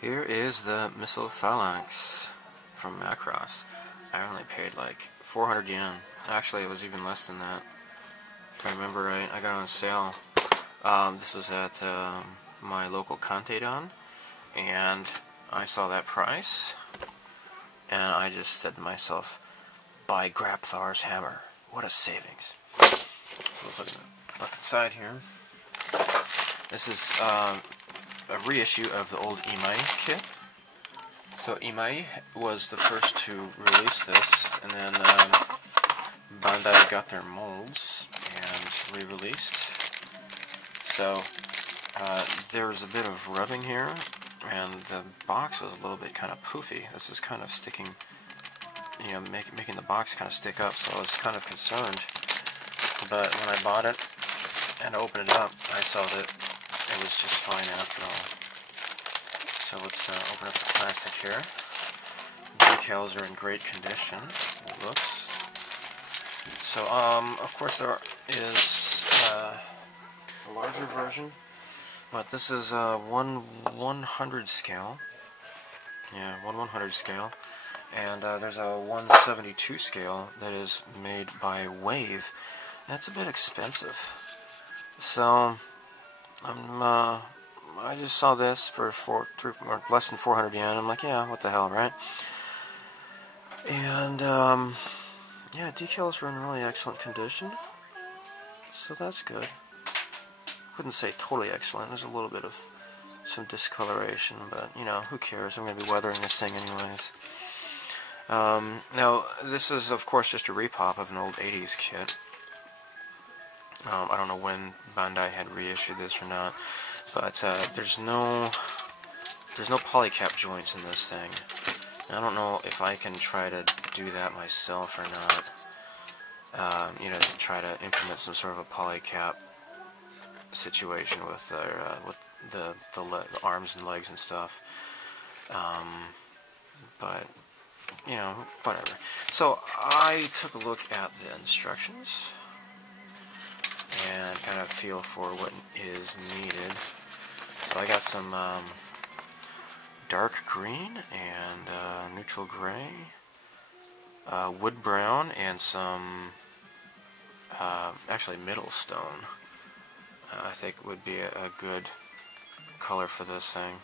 Here is the Missile Phalanx from Macross. I only paid like 400 yen. Actually, it was even less than that. If I remember right, I got it on sale. This was at my local Kantedon, and I saw that price, and I just said to myself, buy Grabthar's hammer. What a savings. So let's look at the left side here. This is a reissue of the old IMAI kit. So IMAI was the first to release this, and then Bandai got their molds and re-released. So there's a bit of rubbing here, and the box was a little bit kind of poofy. This is kind of sticking, you know, making the box kind of stick up, so I was kind of concerned. But when I bought it and opened it up, I saw that it was just fine after all. So let's open up the plastic here. Decals are in great condition, it looks. So, of course there is a larger version, but this is a 1/100 scale. Yeah, 1/100 scale. And there's a 1/72 scale that is made by Wave. That's a bit expensive. So, I just saw this for less than 400 yen. I'm like, yeah, what the hell, right? And yeah, decals are in really excellent condition, so that's good. Wouldn't say totally excellent. There's a little bit of some discoloration, but you know, who cares? I'm going to be weathering this thing anyways. Now, this is of course just a repop of an old 80s kit. I don't know when Bandai had reissued this or not, but there's no polycap joints in this thing. I don't know if I can try to do that myself or not. You know, to try to implement some sort of a polycap situation with the arms and legs and stuff. But you know, whatever. So I took a look at the instructions and kind of feel for what is needed. So I got some dark green and neutral gray, wood brown, and some actually middle stone. I think would be a good color for this thing,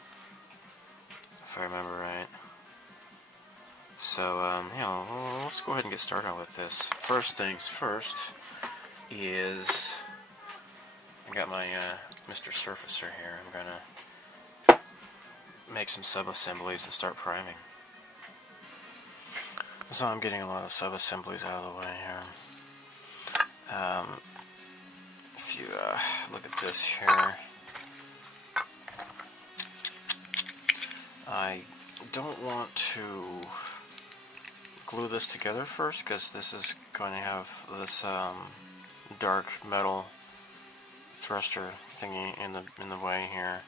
if I remember right. So yeah, let's go ahead and get started with this. First things first is I got my Mr. Surfacer here. I'm gonna make some sub-assemblies and start priming. So I'm getting a lot of sub-assemblies out of the way here. If you look at this here, I don't want to glue this together first because this is going to have this dark metal thruster thingy in the way here.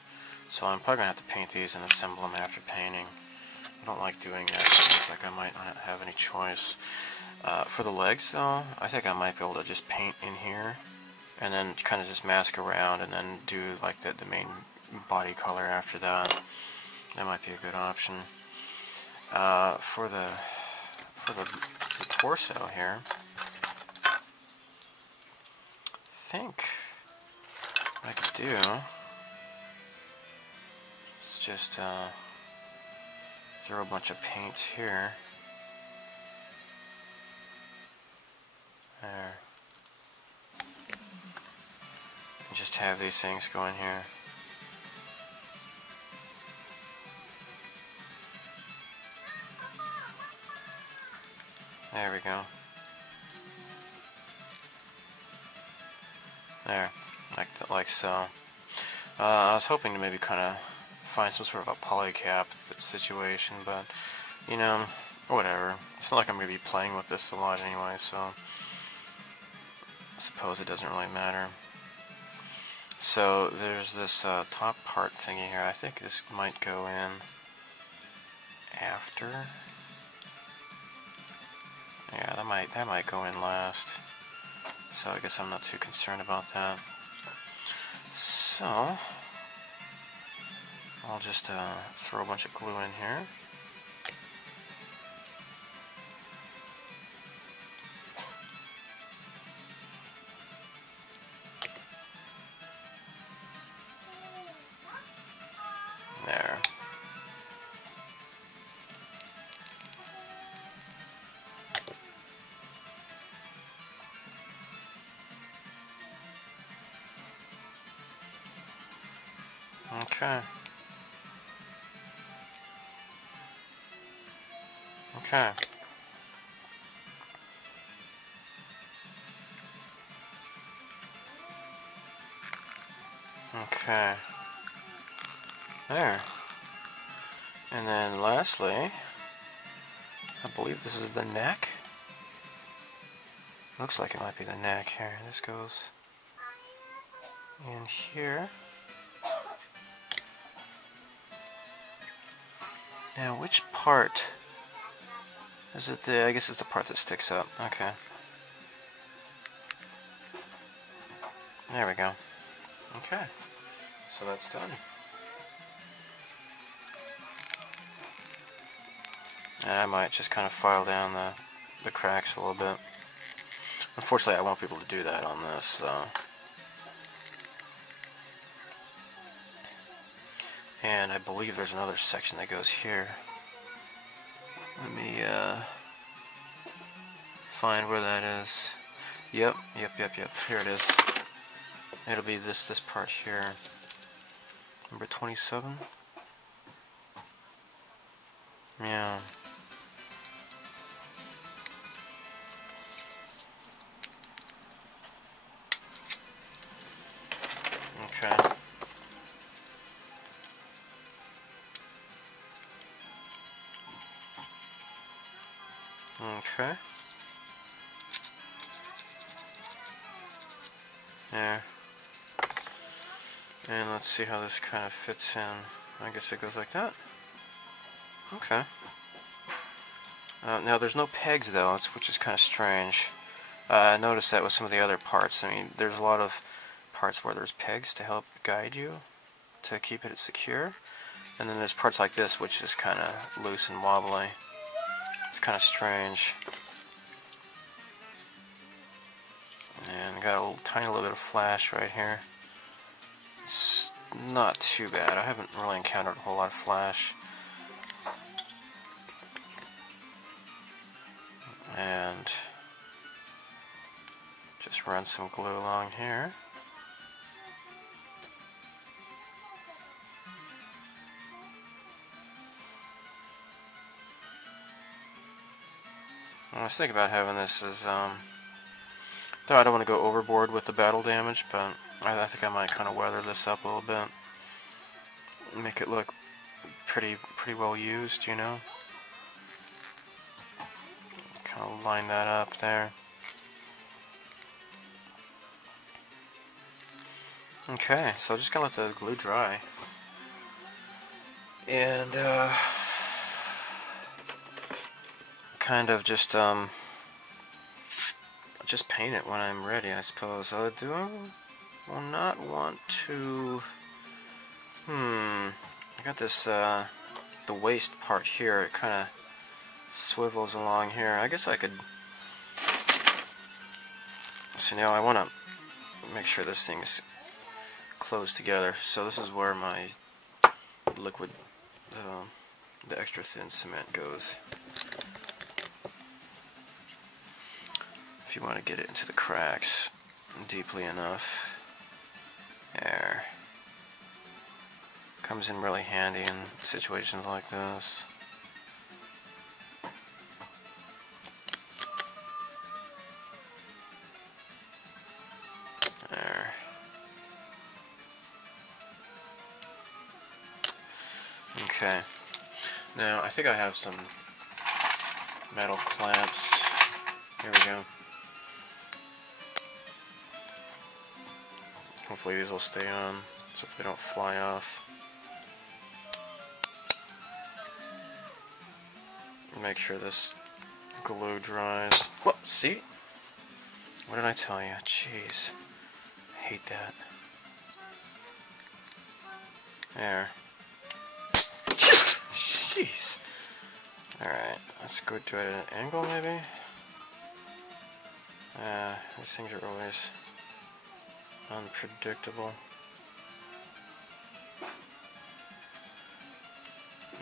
So I'm probably going to have to paint these and assemble them after painting. I don't like doing that. It looks like I might not have any choice. For the legs though, I think I might be able to just paint in here and then kind of just mask around and then do like the main body color after that. That might be a good option. For the torso here, I think what I could do is just throw a bunch of paint here. There. And just have these things going here. There we go. There, like so. I was hoping to maybe kind of find some sort of a polycap situation, but you know, whatever. It's not like I'm going to be playing with this a lot anyway, so I suppose it doesn't really matter. So there's this top part thingy here. I think this might go in after. Yeah, that might go in last. So I guess I'm not too concerned about that. So I'll just throw a bunch of glue in here. There. Okay. Okay. Okay. There. And then lastly, I believe this is the neck. Looks like it might be the neck here. This goes in here. Now, which part? Is it the, I guess it's the part that sticks up. Okay. There we go. Okay. So that's done. And I might just kind of file down the cracks a little bit. Unfortunately, I won't be able to do that on this, though. And I believe there's another section that goes here. Let me find where that is. Yep. Here it is. It'll be this part here. Number 27. Yeah. Okay. Okay. There. And let's see how this kind of fits in. I guess it goes like that. Okay. Now there's no pegs though, which is kind of strange. I noticed that with some of the other parts. I mean, there's a lot of parts where there's pegs to help guide you to keep it secure. And then there's parts like this which is kind of loose and wobbly. It's kind of strange. And got a little, tiny little bit of flash right here. It's not too bad. I haven't really encountered a whole lot of flash. And just run some glue along here. I was thinking about having this as, I don't want to go overboard with the battle damage, but I think I might kind of weather this up a little bit. Make it look pretty well used, you know? Kind of line that up there. Okay, so just gonna let the glue dry. And, kind of just paint it when I'm ready, I suppose. I will not want to. I got this the waist part here. It kind of swivels along here. I guess I could. So now I want to make sure this thing's closed together. So this is where my liquid, the extra thin cement goes. If you want to get it into the cracks deeply enough. There. Comes in really handy in situations like this. There. Okay. Now, I think I have some metal clamps. Here we go. Hopefully these will stay on, so if they don't fly off. Make sure this glue dries. Whoop, see? What did I tell you? Jeez. I hate that. There. Jeez. Alright, let's go to an angle maybe. These things are always unpredictable.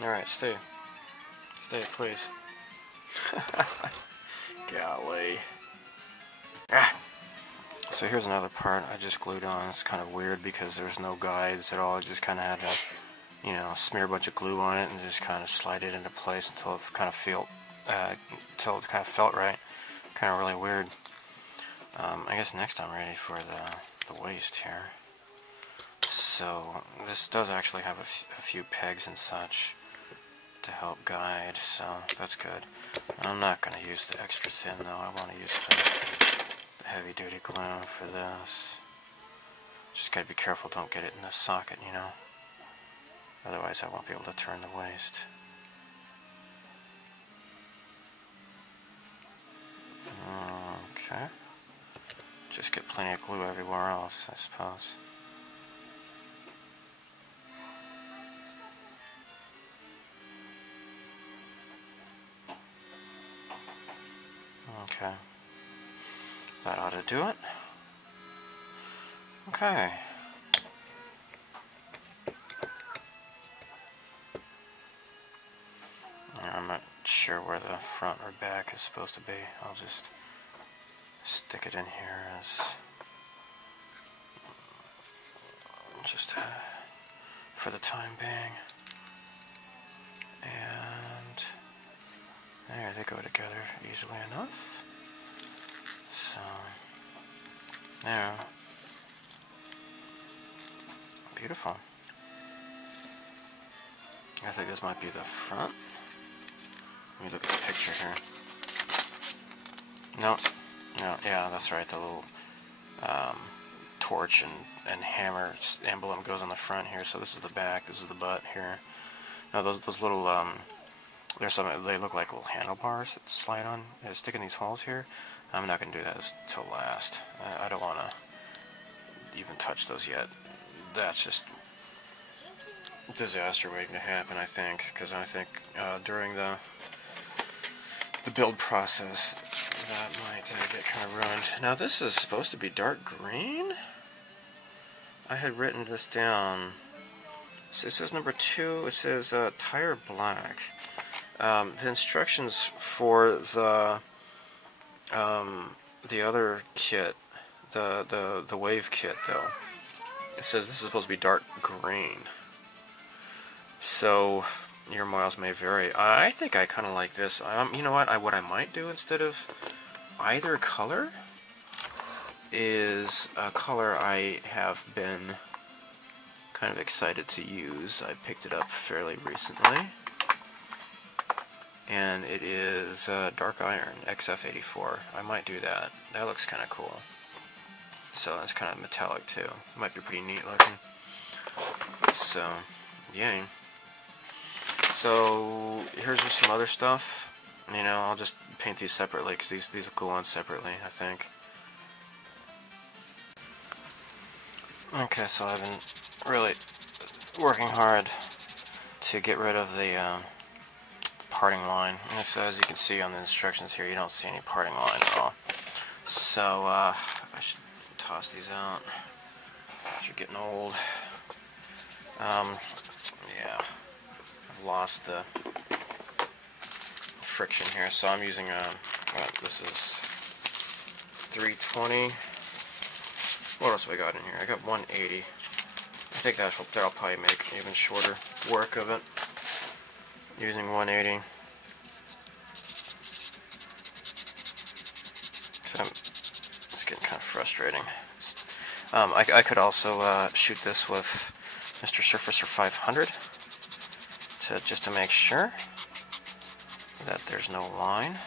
Alright, stay. Stay, please. Golly. Ah. So here's another part I just glued on. It's kind of weird because there's no guides at all. I just kind of had to, you know, smear a bunch of glue on it and just kind of slide it into place until it kind of felt right. Kind of really weird. I guess next I'm ready for the waist here. So this does actually have a few pegs and such to help guide, so that's good. I'm not going to use the extra thin though. I want to use the heavy duty glue for this. Just got to be careful, don't get it in the socket, you know. Otherwise I won't be able to turn the waist. Okay. Just get plenty of glue everywhere else, I suppose. Okay. That ought to do it. Okay. I'm not sure where the front or back is supposed to be. I'll just stick it in here as just for the time being. And there, they go together easily enough. So there. Beautiful. I think this might be the front. Let me look at the picture here. No, yeah, that's right. The little torch and hammer emblem goes on the front here. So this is the back. This is the butt here. Now those little there's some. They look like little handlebars that slide on. They stick in these holes here. I'm not going to do that until last. I don't want to even touch those yet. That's just disaster waiting to happen, I think, because I think during the build process that might get kind of ruined. Now this is supposed to be dark green? I had written this down. So it says number 2, it says tire black. The instructions for the other kit, the wave kit though, it says this is supposed to be dark green. So your miles may vary. I think I kind of like this. You know what? What I might do instead of either color is a color I have been kind of excited to use. I picked it up fairly recently, and it is Dark Iron XF84. I might do that. That looks kind of cool. So it's kind of metallic too. Might be pretty neat looking. So, yay. So here's just some other stuff. You know, I'll just paint these separately because these will go on separately, I think. Okay, so I've been really working hard to get rid of the parting line. And so as you can see on the instructions here, you don't see any parting line at all. So I should toss these out. You're getting old. Yeah, I've lost the friction here, so I'm using this is 320. What else have I got in here? I got 180. I think that'll probably make even shorter work of it. Using 180. So it's getting kind of frustrating. I could also shoot this with Mr. Surfacer 500 just to make sure that there's no line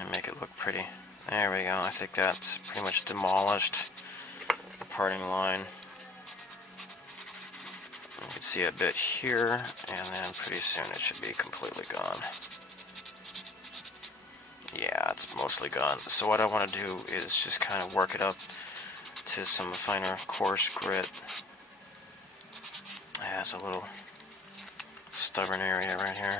and make it look pretty. There we go. I think that's pretty much demolished the parting line. You can see a bit here, and then pretty soon it should be completely gone. Yeah, it's mostly gone. So what I want to do is just kind of work it up to some finer, coarse grit. It has a little stubborn area right here.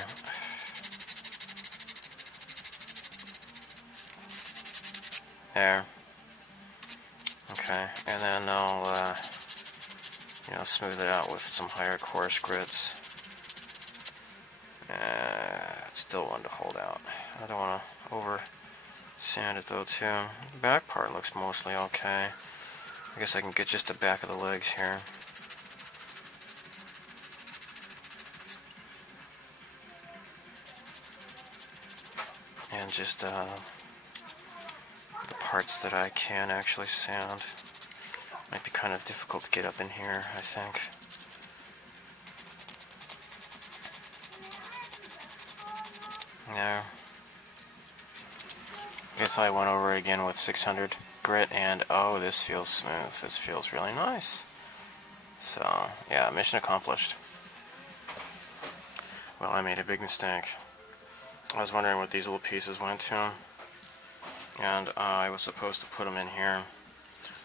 There. Okay, and then I'll smooth it out with some higher coarse grits. It's still one to hold out. I don't want to over sand it though too. The back part looks mostly okay. I guess I can get just the back of the legs here. And just the parts that I can actually sand. Might be kind of difficult to get up in here, I think. Yeah. Guess I went over it again with 600 grit, and oh, this feels smooth. This feels really nice. So, yeah, mission accomplished. Well, I made a big mistake. I was wondering what these little pieces went to, and I was supposed to put them in here.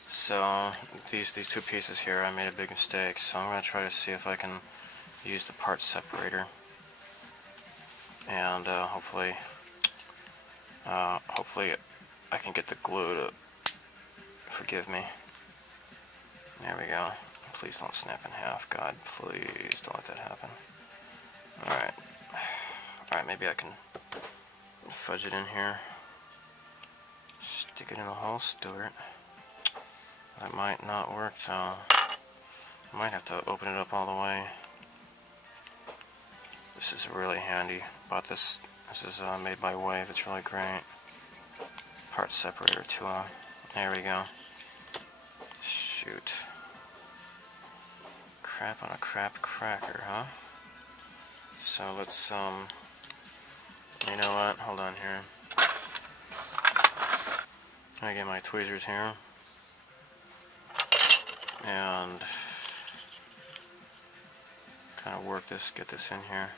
So these two pieces here, I made a big mistake. So I'm going to try to see if I can use the part separator, and hopefully I can get the glue to forgive me. There we go. Please don't snap in half. God, please don't let that happen. Alright. Alright, maybe I can fudge it in here. Stick it in the hole, Stuart. That might not work though. I might have to open it up all the way. This is really handy. Bought this. This is made by Wave. It's really great. Part separator tool. There we go. Shoot. Crap on a crap cracker, huh? So let's you know what? Hold on here. I get my tweezers here. And kind of work this, get this in here.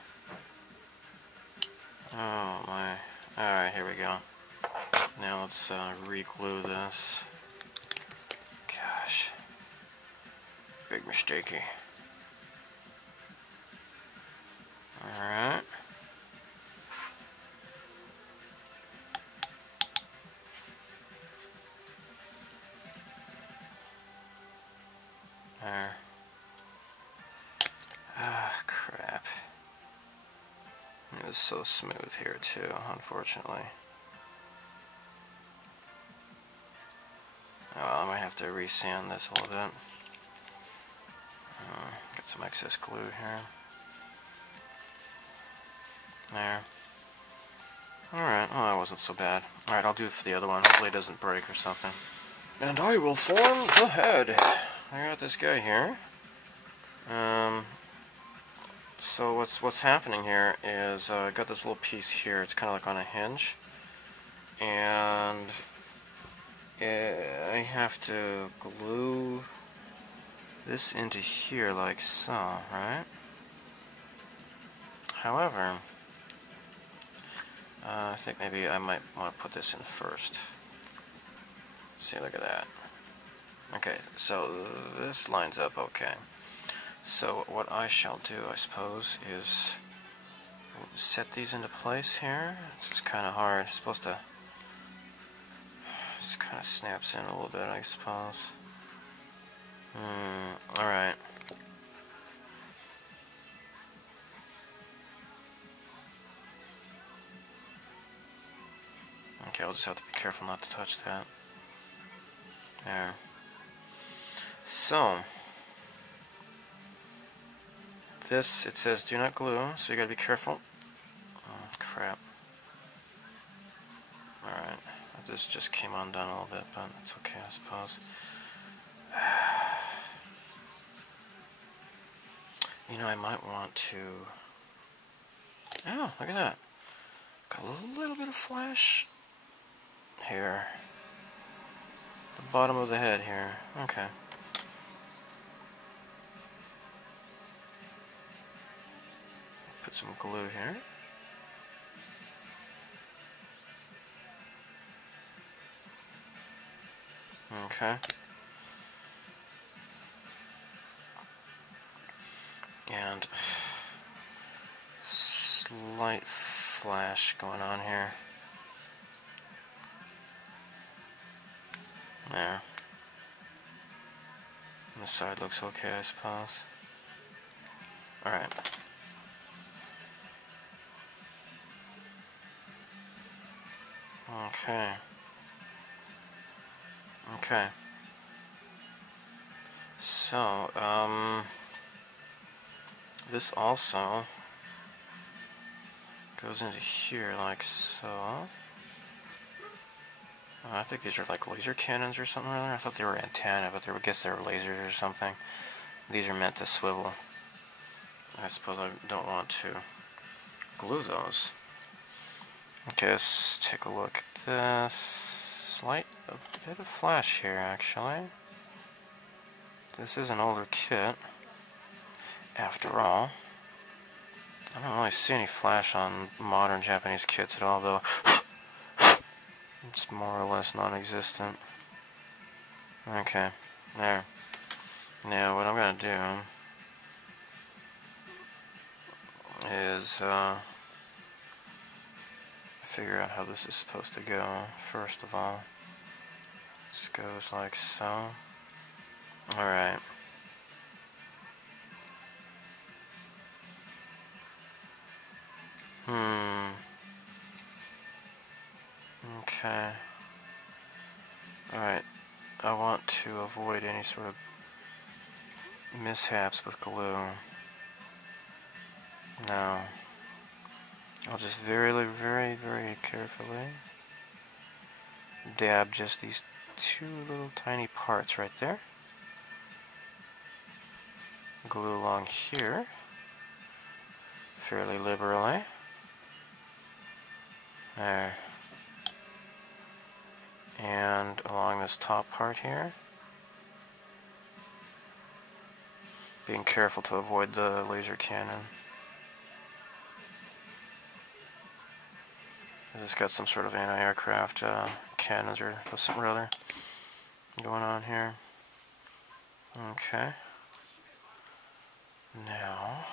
Oh my. Alright, here we go. Now let's re-glue this. Gosh. Big mistakey. Alright. There. Ah, crap. It was so smooth here too, unfortunately. Oh, I might have to resand this a little bit. Get some excess glue here. There. Alright, well that wasn't so bad. Alright, I'll do it for the other one. Hopefully it doesn't break or something. And I will form the head. I got this guy here. So what's happening here is I got this little piece here. It's kind of like on a hinge, and I have to glue this into here like so, right? However, I think maybe I might want to put this in first. See, look at that. Okay, so this lines up okay. So what I shall do, I suppose, is set these into place here. It's just kind of hard. It's supposed to just kind of snaps in a little bit, I suppose. Alright. Okay, I'll just have to be careful not to touch that. There. So, this, it says do not glue, so you gotta be careful. Oh, crap. Alright, this just came undone a little bit, but it's okay, I suppose. You know, I might want to... Oh, look at that. Got a little bit of flash here. The bottom of the head here. Okay. Put some glue here. Okay. And slight flash going on here. There. And the side looks okay, I suppose. Alright. Okay. Okay. So, this also goes into here like so. I think these are like laser cannons or something or other. I thought they were antennae, but I guess they were lasers or something. These are meant to swivel. I suppose I don't want to glue those. Okay, let's take a look at this. A bit of flash here, actually. This is an older kit, after all. I don't really see any flash on modern Japanese kits at all, though. It's more or less non-existent. Okay, there. Now, what I'm going to do is figure out how this is supposed to go. First of all, this goes like so. Alright. Okay. Alright. I want to avoid any sort of mishaps with glue. Now, I'll just very carefully dab just these two little tiny parts right there. Glue along here fairly liberally. There. And along this top part here. Being careful to avoid the laser cannon. This has got some sort of anti-aircraft cannons or something or other going on here. Okay. Now,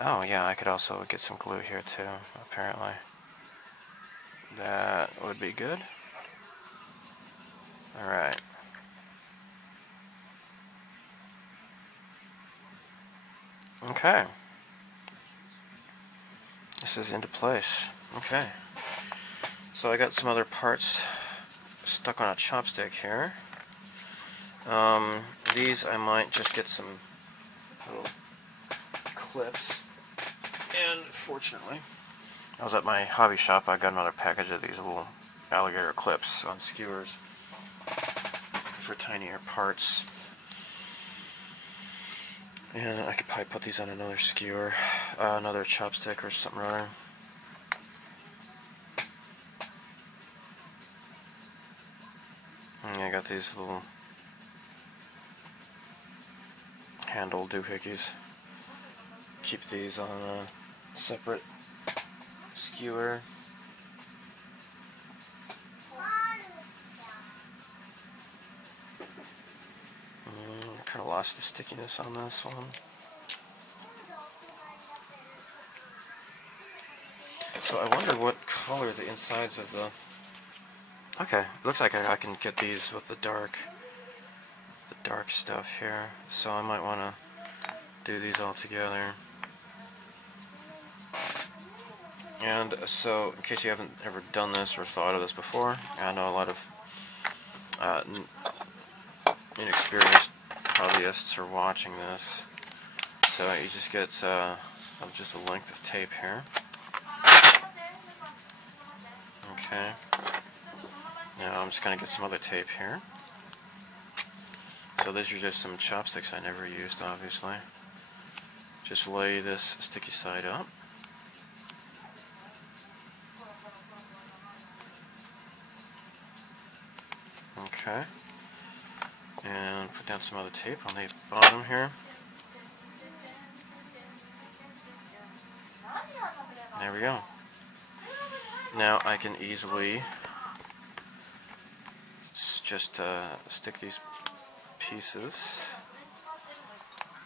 oh yeah, I could also get some glue here too, apparently. That would be good. Alright. Okay. This is into place. Okay. So I got some other parts stuck on a chopstick here. These I might just get some little clips. And fortunately, I was at my hobby shop. I got another package of these little alligator clips on skewers for tinier parts. And I could probably put these on another skewer, another chopstick or something or other. And I got these little handle doohickeys. Keep these on a separate skewer. I kind of lost the stickiness on this one. So I wonder what color the insides of the... Okay, it looks like I can get these with the dark stuff here. So I might want to do these all together. And so, in case you haven't ever done this or thought of this before, I know a lot of inexperienced hobbyists are watching this. So you just get just a length of tape here. Okay. Now I'm just going to get some other tape here. So these are just some chopsticks I never used, obviously. Just lay this sticky side up. Okay. And put down some other tape on the bottom here. There we go. Now I can easily just stick these pieces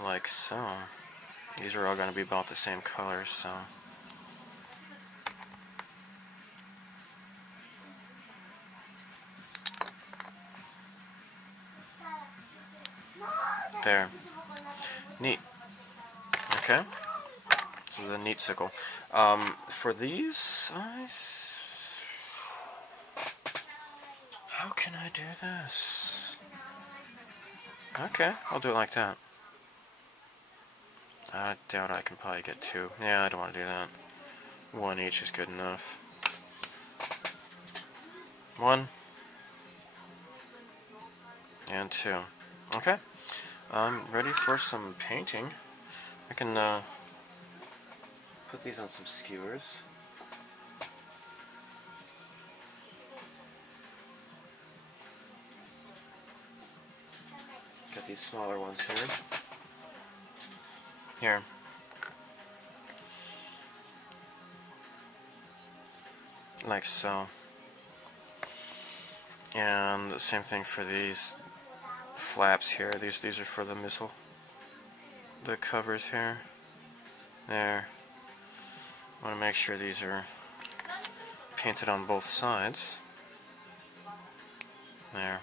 like so. These are all going to be about the same colors, so. There. Neat. Okay. This is a neat sickle. For these, how can I do this? Okay, I'll do it like that. I doubt I can probably get two. Yeah, I don't want to do that. One each is good enough. One. And two. Okay. I'm ready for some painting. I can put these on some skewers. Got these smaller ones here. Here. Like so. And the same thing for these flaps here. These are for the missile. The covers here. There. I want to make sure these are painted on both sides. There.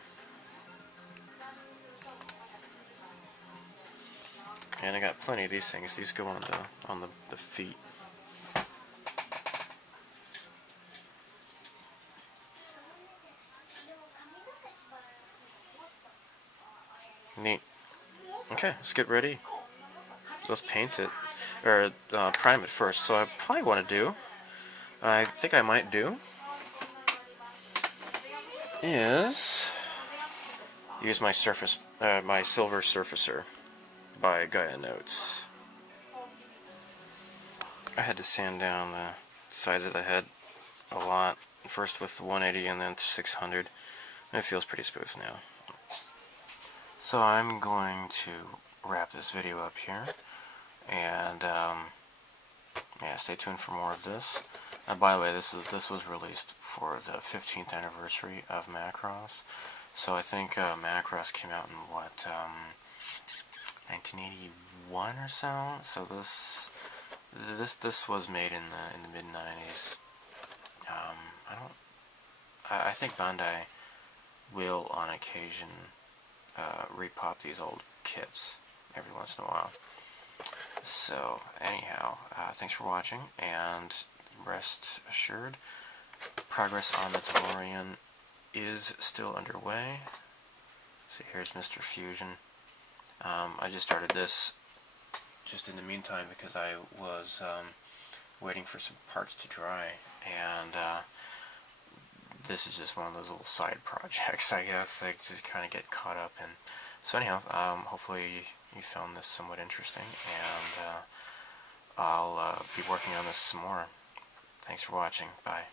And I got plenty of these things. These go on the feet. Neat. Okay, let's get ready. Let's paint it, or prime it first. So I probably want to do, I think I might do, is use my my silver surfacer by Gaia Notes. I had to sand down the sides of the head a lot, first with the 180 and then 600, and it feels pretty smooth now. So I'm going to wrap this video up here, and yeah, stay tuned for more of this. By the way, this was released for the 15th anniversary of Macross. So I think Macross came out in what, 1981 or so. So this was made in the mid 90s. I think Bandai will on occasion repop these old kits every once in a while. So anyhow, thanks for watching, and rest assured, progress on the DeLorean is still underway. So here's Mr. Fusion. I just started this just in the meantime because I was waiting for some parts to dry, and this is just one of those little side projects, I guess, that just kind of get caught up in. So anyhow, hopefully you found this somewhat interesting, and I'll be working on this some more. Thanks for watching. Bye.